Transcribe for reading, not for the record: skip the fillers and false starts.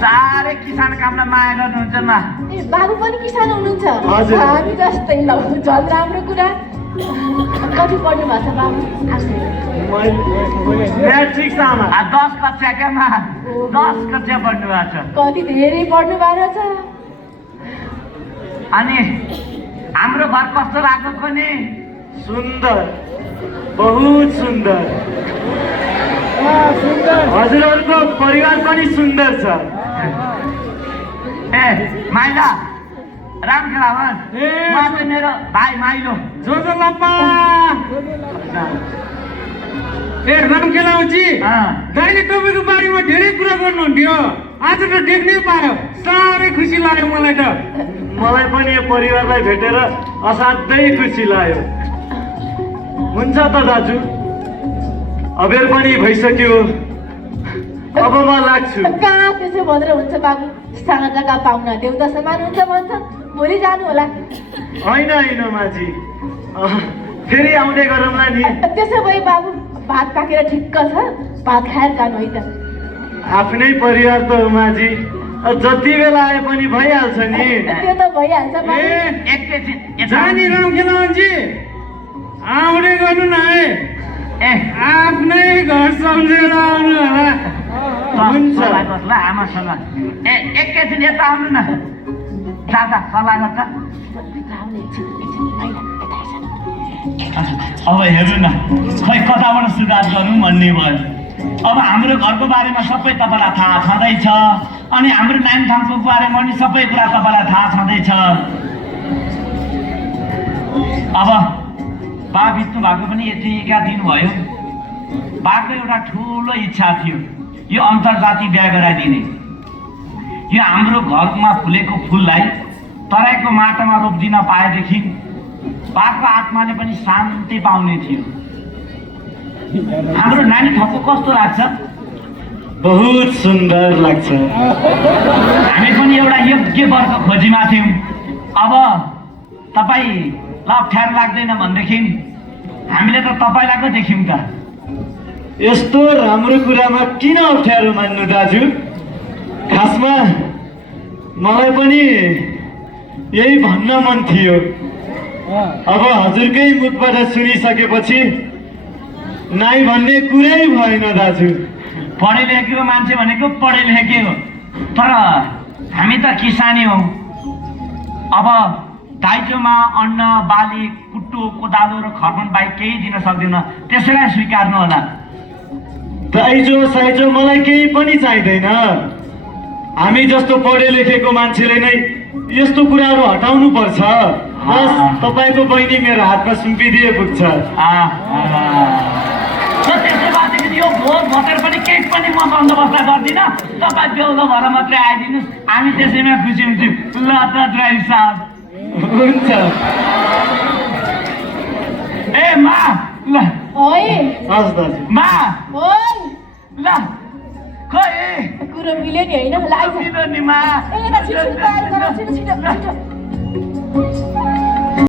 साह्रै किसान कामलाई माया गर्नुहुन्छ मा। ए बाबु पनि किसान हुनुहुन्छ? हजुर। हामी जस्तै ल झन् राम्रो कुरा। कति पढ्नु भएको छ बाबु? म्याट्रिक छ आमा। 10 कक्षा क्या मा, 10 कक्षा पढ्नु भएको छ। कति धेरै पढ्नु भएको छ। अनि हाम्रो घर कस्तो लाग्यो पनि? सुन्दर, बहुत सुन्दर। हजुरहरूको परिवार पनि सुन्दर छ। ए माइला राम खेलावन, उहाँ चाहिँ मेरो भाइ माइलो। जो लप्पा ए राम खेलाउजी, दाइले तपाईँको बारेमा धेरै कुरा गर्नुहुन्थ्यो। आज त देख्नै पायो, साह्रै खुसी लाग्यो मलाई त। मलाई पनि यो परिवारलाई भेटेर असाध्यै खुसी लाग्यो। हुन्छ त दाजु, अबेर पनि भइसक्यो, अब म लाग्छु। कहाँ त्यसो भनेर हुन्छ बाबु? सानो जग्गा पाउन देउता समान हुन्छ भन्छ, भोलि जानु होला। होइन होइन माझी, फेरि आउँदै गरौँला नि। त्यसो भए बाबु भात पाकेर ठिक्क छ, भात खाएर जानु है त। आफ्नै परिवार त हो माझी, जति बेला आए पनि भइहाल्छ नि। त्यो त भइहाल्छ बाबु। एकैछिन जानी राम खेलावनजी, आउँदै गर्नु न है। ए आफ्नै घर सम्झेर आउनु होला। हुन्छ। ल आमासँग ए एकैछिन यता आउनु न। दादा सल्लाह गर्छ। अब हेर्नु न, खै कताबाट सुरुवात गरौँ भन्ने भयो। अब हाम्रो घरको बारेमा सबै तपाईँलाई थाहा छँदैछ, अनि हाम्रो नानीठाउँको बारेमा पनि सबै कुरा तपाईँलाई थाहा छँदैछ। अब बा बित्नु भएको पनि यतिका दिन भयो। बाको एउटा ठुलो इच्छा थियो, यो अन्तर्जाति बिहा गराइदिने। यो हाम्रो घरमा फुलेको फुललाई तराईको माटोमा रोपिदिन पाएदेखि बाको आत्माले पनि शान्ति पाउने थियो। हाम्रो नानी ठाउँको कस्तो लाग्छ? बहुत सुन्दर लाग्छ। हामी पनि एउटा योग्य वर्ग खोजीमा थियौँ। अब तपाईँ अप्ठ्यारो लाग्दैन भनेदेखि हामीले त तपाईँलाई पो देख्यौँ त। यस्तो राम्रो कुरामा किन अप्ठ्यारो मान्नु दाजु? खासमा मलाई पनि यही भन्न मन थियो। अब हजुरकै मुखबाट सुनिसकेपछि नाइ भन्ने कुरै भएन दाजु। पढे लेखेको मान्छे भनेको पढे लेखेकै हो, तर हामी त किसानी हौ। अब दाइजोमा अन्न बाली कुट्टो कोदालो र खर्पन बाहेक केही दिन सक्दैन, त्यसैलाई स्वीकार्नु होला। दाइजो साइजो मलाई केही पनि चाहिँदैन। हामी जस्तो पढे लेखेको मान्छेले नै यस्तो कुराहरू हटाउनु पर्छ। बस तपाईँको बहिनी मेरो हातमा सुम्पिदिए पुग्छ। त्यसो भएदेखि यो भोट भोटेर पनि केही पनि म बन्दोबस्त गर्दिनँ। तपाईँ बेलुका भएर मात्रै आइदिनुहोस्, हामी त्यसैमा खुसी हुन्छौँ। ल त ड्राइभर साहब। हुन्छ। ए मा, ल ओइ हस् दाजु। मा, ओइ ल खोइ कुरो मिल्यो नि होइन? ल आइज। मिल्यो नि मा। ए छिटो छिटो तयारी गर, छिटो छिटो छिटो।